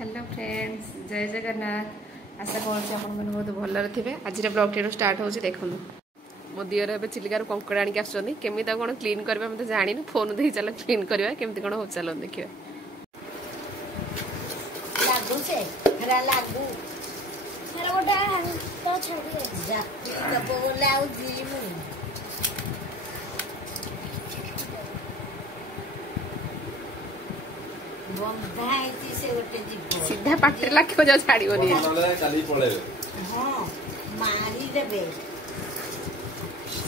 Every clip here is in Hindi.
हेलो फ्रेंड्स, जय जगन्नाथ। आशा करुँच आप बहुत भलरे थे। आज ब्लॉग टी स्टार्ट हो देखो मो दियर ए चिलिकार कंकड़ा आनिक आसमी कौन क्लीन करवा मतलब जानी फोन दे चल क्लीन करवा केमती कौन हो चल देखिए। सीधा पाटे लाख जा छाड़बनी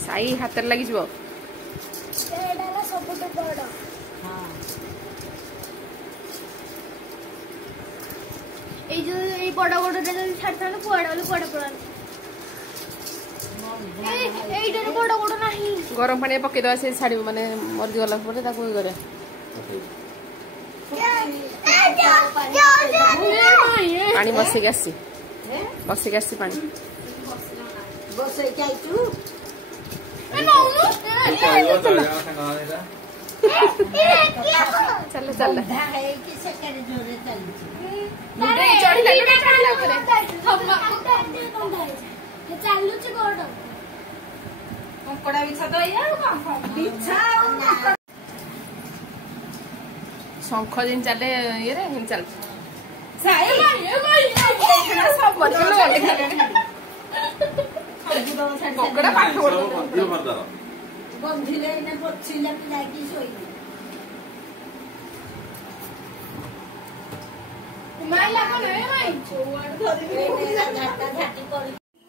साई हाथ लगी बड़ बड़ गरम पानी पकईदे से छाड़ माने मरीगला पानी बसिक बसिक आसी पानी चल चल शंख दिन चले ये चल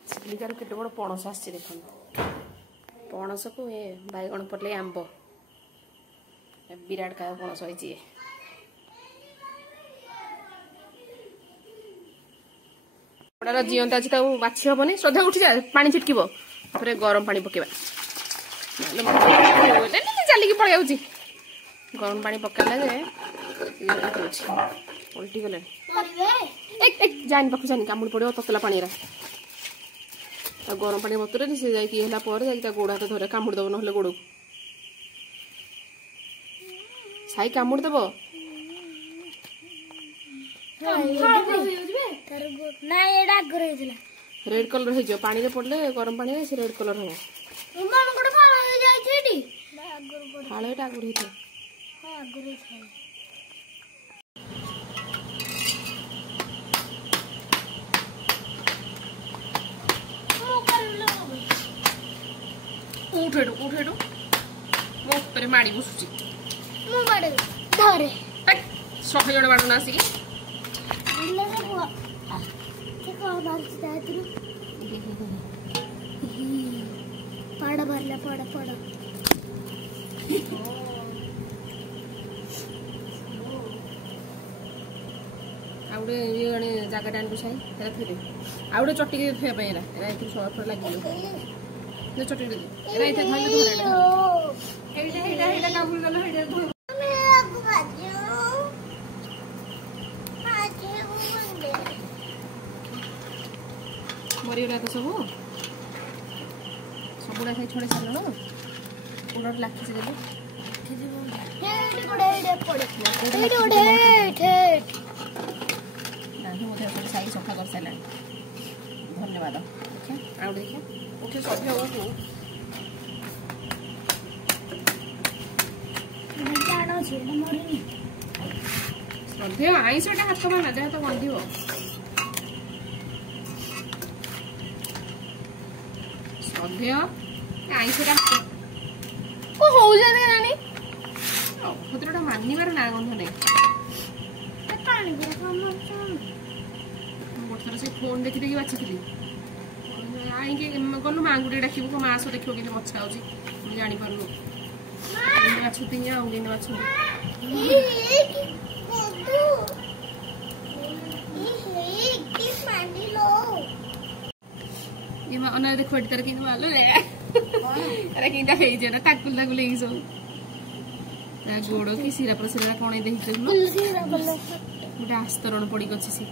चिलिकार केटे बड़ पणस आस देख पणस को ये बैगण पड़े आंब विराट काय पणस होई जीवंत आज बाछी हेनी श्रद्धा उठी जाए पानी छिटक गरम पानी पकेबा चलिकी पड़े जाऊँ गरम पानी पकेला उल्टी गले जानी पाख जानी कामुड़ पड़ो ततला पानी गरम पानी बतुरे सी जाइए गोड़ हाथ धरे कामुड़ दब ना गोड़ साई कामुड़ दब रेड कलर हो पानी पड़े गरम पानी से रेड कलर हम फाड़ आगुरी उठेडु मो ऊपर माड़ी बसुची 100 जन बाड़ना आसिक पड़ भरला पड़ आउटे ये जगह टाइम साई थे आउटे चटिक सफर लगे चटिक मरीगला तो सबुड़ा खाई छड़े सारे गोड़ लाखी साई सफा कर सारे धन्यवाद। देखिए आउ देखिए उठे सभ्य हो सभ्य आईसटा हाथ माना जहाँ तो बंधी हो सभ्य आईसटा मानवर ना गंध नहीं गोटे से फोन देखी देखी बाछी आई गलु माँ गुटे डाक माँ सो देख कि मछा हो जापारू बाछुती आउन बाछु अना देख तार कि गोड़ कि सिरा प्रसिरा कौन गोटे आस्तरण पड़ी अच्छी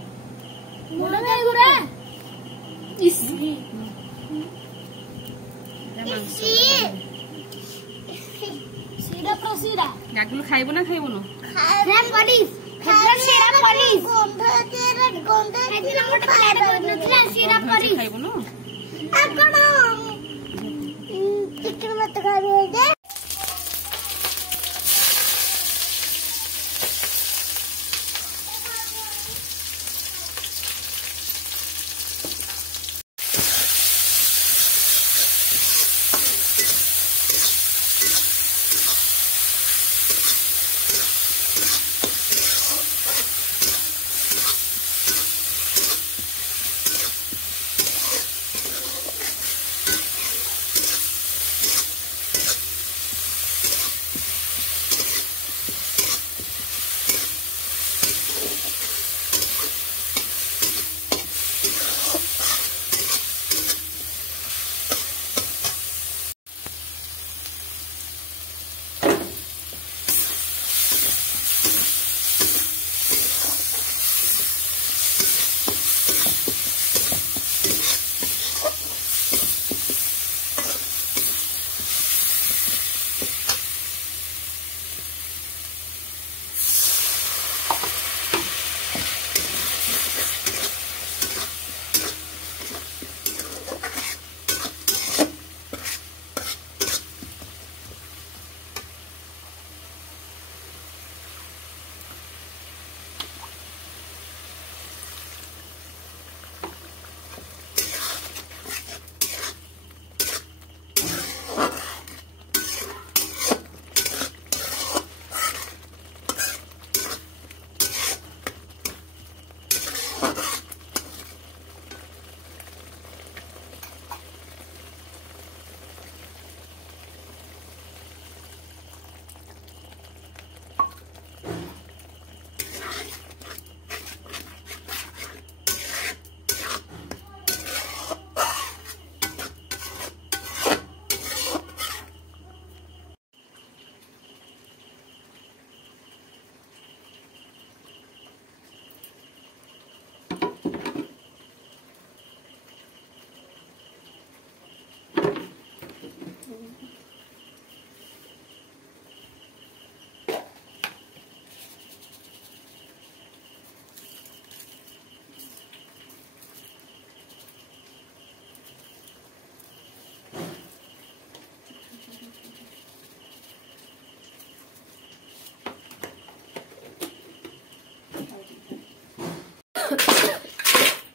गागुल खाइब ना खाइबनु ଖାଇବୁନୁ ଚିକେନ ଭାତ ଖାଇବେ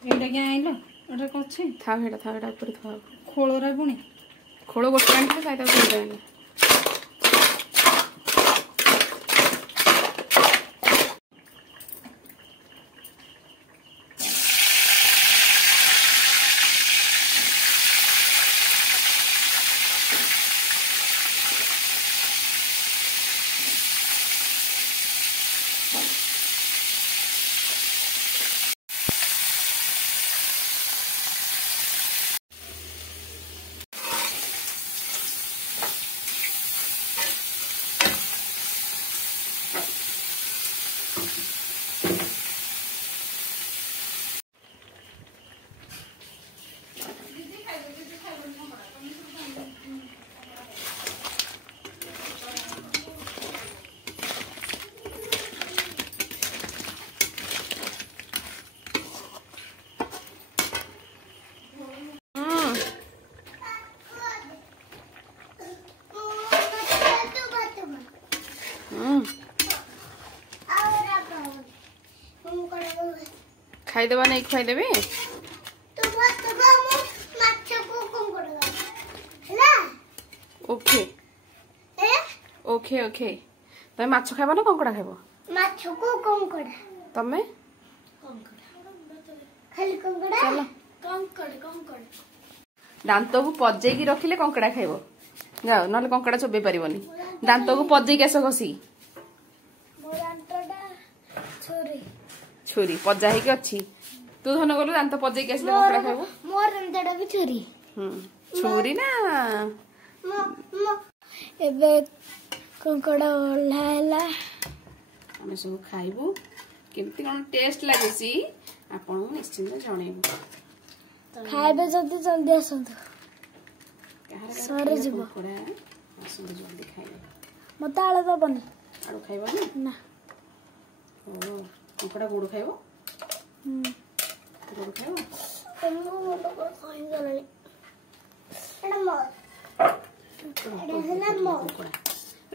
ଏଇଟା କିଏ ଆଇଲ ଏଟା କଣ ଅଛି ଥା ହେଟା ଉପରେ ଥା ଖୋଳରେ ପୁଣି ଖୋଳ ଗୋଟେ ଆଣିଥିଲେ ସାଇତା ଉପରେ ଆଣିଲେ ଖାଇଦେବା ନେଇ ଖାଇଦେବି ଓକେ ଓକେ ଓକେ ତମେ ମାଛ ଖାଇବ ନା କଙ୍କଡା ଖାଇବ ମାଛକୁ କଙ୍କଡା ତମେ ଖାଲି କଙ୍କଡା ଚାଲ କଙ୍କଡା ଦାନ୍ତକୁ ପଜେଇକି ରଖିଲେ କଙ୍କଡା ଖାଇବ ଯାଅ ନହେଲେ କଙ୍କଡା ଚୋବେଇ ପାରିବନି ଦାନ୍ତକୁ ପଜେଇକି ଆସ ଘଷି ଛୁରୀ ପଜା ହେଇକି ଅଛି ତୁ ଧନ ଗଲୁ ଦାନ୍ତ ପଜେଇକି ଆସିଲେ କଙ୍କଡା ଖାଇବୁ ମୋର ଦାନ୍ତଟା ବି ଛୁରୀ ଛୁରୀ ନା ଏବେ କଙ୍କଡା ଓହ୍ଲା ହେଲା ଆମେ ସବୁ ଖାଇବୁ କେମିତି କଣ ଟେଷ୍ଟ ଲାଗୁଛି ଆପଣଙ୍କୁ ନିଶ୍ଚିନ୍ତ ଜଣେଇବୁ ଖାଇବେ ଯଦି ଜଲ୍ଦି ଆସନ୍ତୁ ସରିଯିବ ଆସନ୍ତୁ ଜଲ୍ଦି ଖାଇବେ ମତେ ଆଳୁ ଦବନି ଆଳୁ ଖାଇବନି ନା କଙ୍କଡା ଗୋଡ ଖାଇବ ଗୋଡ଼ ଖାଇବ?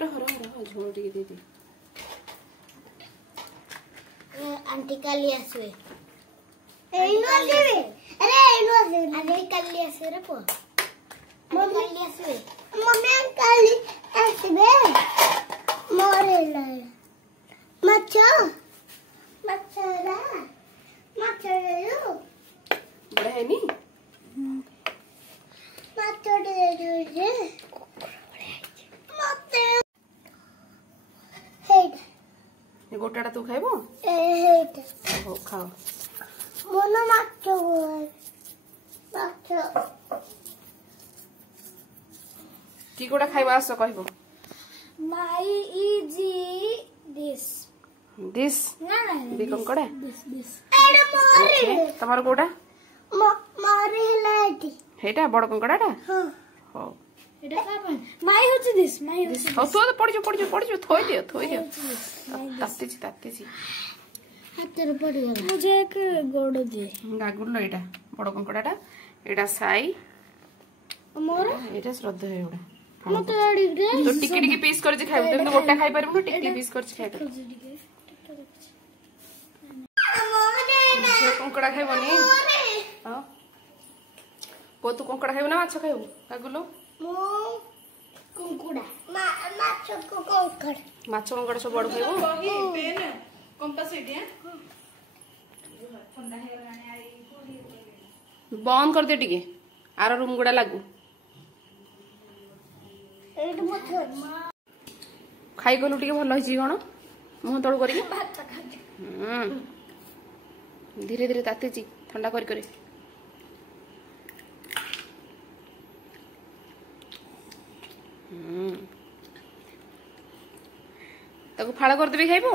ରହ ଝୋଳ ଟିକେ ଦେଇଦେ। आंटी काली आसवे एनु आसवे अरे काली आसवे रे पो मम्मी काली आसवे मम्मी काली आसवे मोरे लाय मच्छा मच्छरा मच्छरा बड़ा है नी मच्छरे रे मते हेड ये गोटाटा तू खाइबो? हेड हो खाओ। मोनो मच्छो मच्छो की गोटा खाइबा आस कहबो? माई इजी दिस दिस ना ना बी कंकड़ा दिस एडा मोरे तमार गोटा मोरे लाटी हेटा बड़ कंकड़ाटा? हां हो एडा का माई होची दिस माई होची हो तो पड़ जो थोई दियो ताती जी हाथ रे पड़ गया मुझे एक गोड़ दे गागुल एटा बड़ कंकड़ाटा एटा साई मोर एटा श्रद्धा है एटा मते आडी रे तो टिके टिके पीस कर जे खाइबो तुम गोटा खाइ परबो टिके टिके पीस कर जे खाइबो मोरे कंकड़ा खाइबो नी हां को तू कंकड़ा खाइबो ना माछ खाइबो गागुलो मो कुकुड़ा माछ को कंकड़ माछ कंकड़ा सब बड़ खाइबो पेन कंपास एटी बंद कर दे टिके आर रूम गुडा लागू एट मत खाई गलु टिके भल होई कोन मुह तळ करी भात खा धीरे धीरे ताते जी ठंडा करी करी ताको फाळ कर देबे खाइबो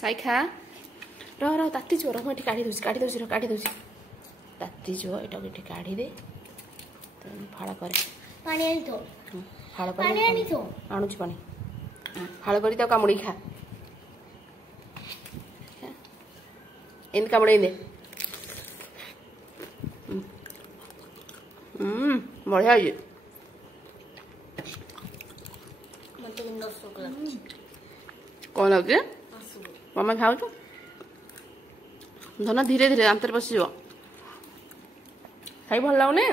साई खा रह ताती जो रह एटी काढी दोसी ताती जो एटा एटी काढी दे तो फाळ करे पानी आनी तो फाळ पानी करे आनी तो आणुची पानी फाळ करी ता कामुडी खा इन कामुडी दे बढ़िया है मते विंडो सुकला कौन लगे मामा खाओ तो धना धीरे धीरे अंतर पशिज खाई भल लगुने